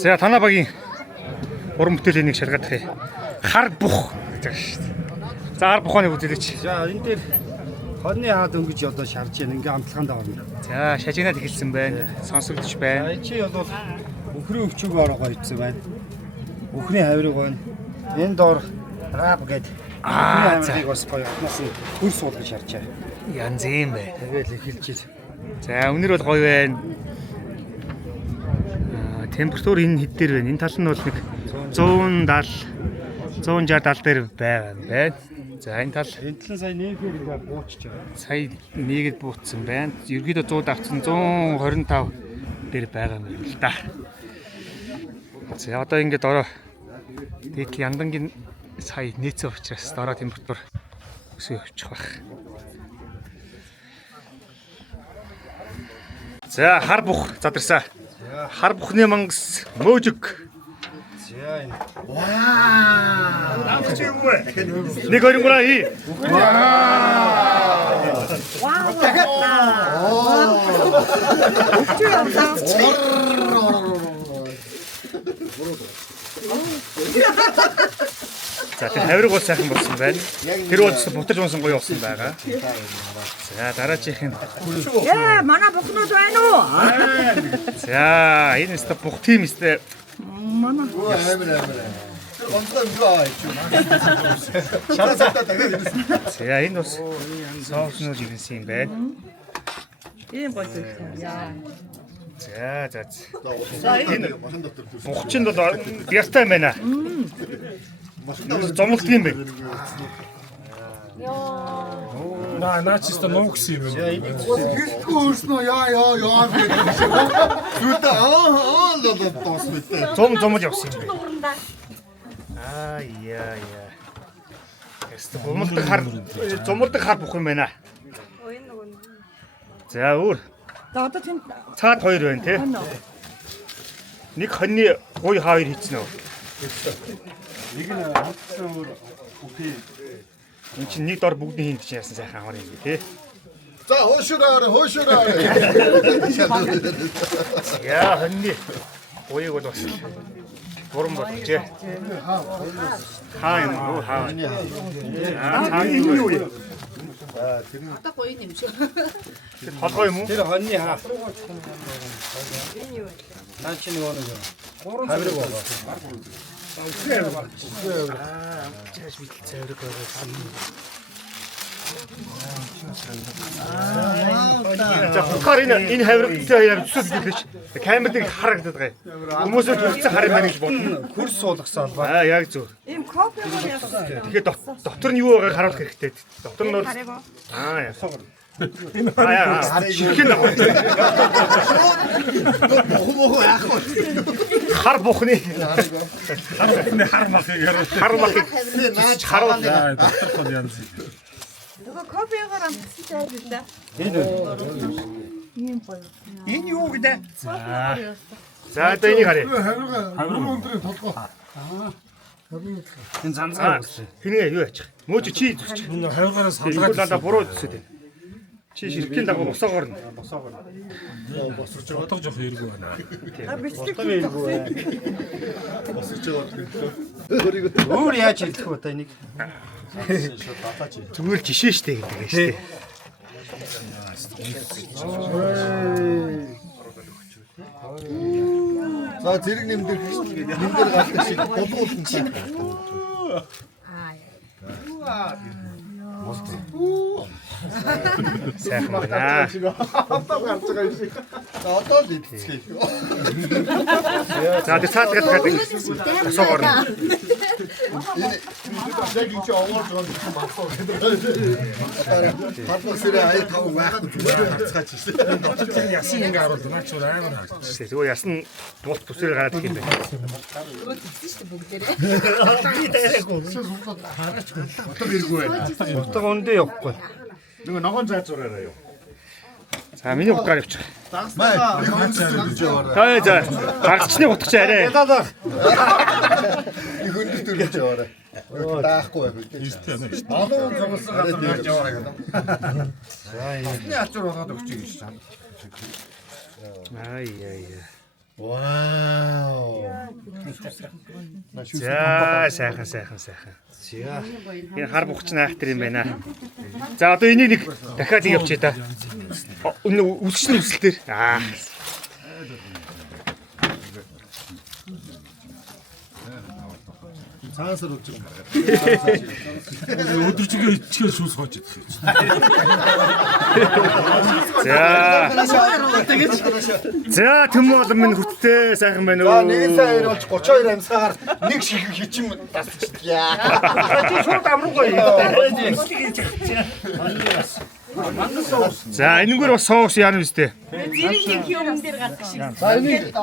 За танаа багийн уран бүтээлийн нэг шалгадах хар бух гэж байгаа шүү дээ. За хар буханы бүтээлч. За энэ дээр хоньны хаад өнгөж одоо шарж яана ингээм амтлагаанд авна. За шажигнаад эхэлсэн байна. Сонсогдож байна. Чи бол өхрийн өвчөг оргоо ицсэн байна. Өхрийн хаврыг байна. Энэ доор раб гэдэг. Хаврыг бас гоё атнаас хөр суулгаж шарчаа. Янз юм байна. Тэгэл эхэлж. За өнөр бол гоё байна. Температур энэ хэд дээр байна? Энэ тал нь бол нэг 170 160 дээр байгаа юм байна. За энэ тал Энтлэн сая нээхээр ингээ буучж байгаа. сая нэгэд буутсан байна. Ерөнхийдөө 100 авцсан 125 дээр байгаа юм л да. За одоо ингээд ороо дээдл яндангийн сая нээцээ учраас ороо температур өсөж явчих байх. За хар бух задарсаа. Хар бухны мангас мөөжиг. За энэ. Вау! Нэг хоёр гураа хий. За тэр хавирг бол сайхан болсон байна. Тэр бол бутаж унсан гоё болсон байгаа. За дараачих нь. Яа, манай бухнууд байна уу? За энэ өстө бух тим өстө. Манай. За энэ бас соуснууд ирсэн юм байна. Ийм гоё зүйл. Яа. За. Бухчин бол бястай юм байна. Зомлт юм бэ. Наа чисто нуугс юм. Хилтгүүрснөө яа. Зүтэ Зомж явсан юм бэ. Яа. Эст зомлдог хар бух юм байна. За өөр. За одоо тийм Цаад хоёр байна те. Нэг хоньны гуй хоёр хийцэн үү. Нэг нь хатсан өөр үхий. Энд чинь нэг дор бүгдийн хийн гэж яасан сайхан амар юм те. За хоошураа. Яа хоньны гуйг бол бас гурван болгожээ. Хаа юм уу хаа. Хаа юу. Одоо гоё юм шиг. Тэр холгой юм уу? Тэр хоньны хаа. Наа чи нөгөө нэг хаврыг байгаа. Чааш битэл цайраг байгаа. За хукаар энэ хавиргатай явж зүсэлж камерыг харагдаад байгаа. Хүмүүсээ төрсөн хар юм байна гэж бодно. Хөрс суулгасан албаа. Яг зөв. ийм кофе бол яасан. Тэгэхээр дотор нь юу байгааг харуулах хэрэгтэй. Дотор нь бол яасан. Ширхэн даа. Хар бухны хар махыг харуул. Доторх нь янз. Нөгөө кофегаар амтсан ч айл да. Ийм гоё. Энэ юу гэдэг? За одоо энийг харъя. Хаврын өндрийн толгой. Энэ занцгаа болсон. Хинээ юу яачих? Мөөж чи зүсчих. Энэ хавьгаараас Салгаад дандаа буруу зүсээд байна. Чи ширхгийн дагуу босоогоор нь. босорч бодох жоох эргүү байна. Өөр яаж хэлэх вэ та энийг? Зүгээр жишээ штэ гэдэг штэ. За зэрэг нэмдэр гардаг шиг болгуулсан чинь. Сайхан байна. Одоо гарч байгаа юм шиг. За одоо л идчихье. За тэр цаад гэдэг босоогоор нь. Яг энэ чи овоолж байгаа юм багсаа гэдэг. Хадгалсан сэрээ ая тав байх зүгээр гарцгаач шээ. Дотор чинь ясын ингээ харуулна. Наач амар харж. Зүгээр ясна дуут төсөөр гараад ирэх юм байна. Утга иргүй байна. Утга өндөө явахгүй. Нөгөө ногоон заазуураараа юу. За миний утгаар явчих. Маа энэ гэж яваарай. За гаргачны утгач арай. Их өндөр төрөж яваарай. Даахгүй байх үү. Олон зогссон гадаа яаж яваарай гэдэг. За энэ ачуур болгоод өгч гэж чам. Ай. Вау. За сайхан. Энэ хар бухч наахтар юм байна. За одоо энийг нэг дахиад явчих та. Өнөө үсгэн үсэлтээр. Цаасар үжиг. Өдөржигээ ичгээр шүүс хооч идэх. За төмөө болон минь хүртээ сайхан байна За уу? 1 сая 2 болж 32 амсгаар нэг шиг хичим тасчихлаа. Шууд амруугаа юм. За энэгээр бас соус яана вэ? Зэрэг юм дээр гардаг шиг. За энийг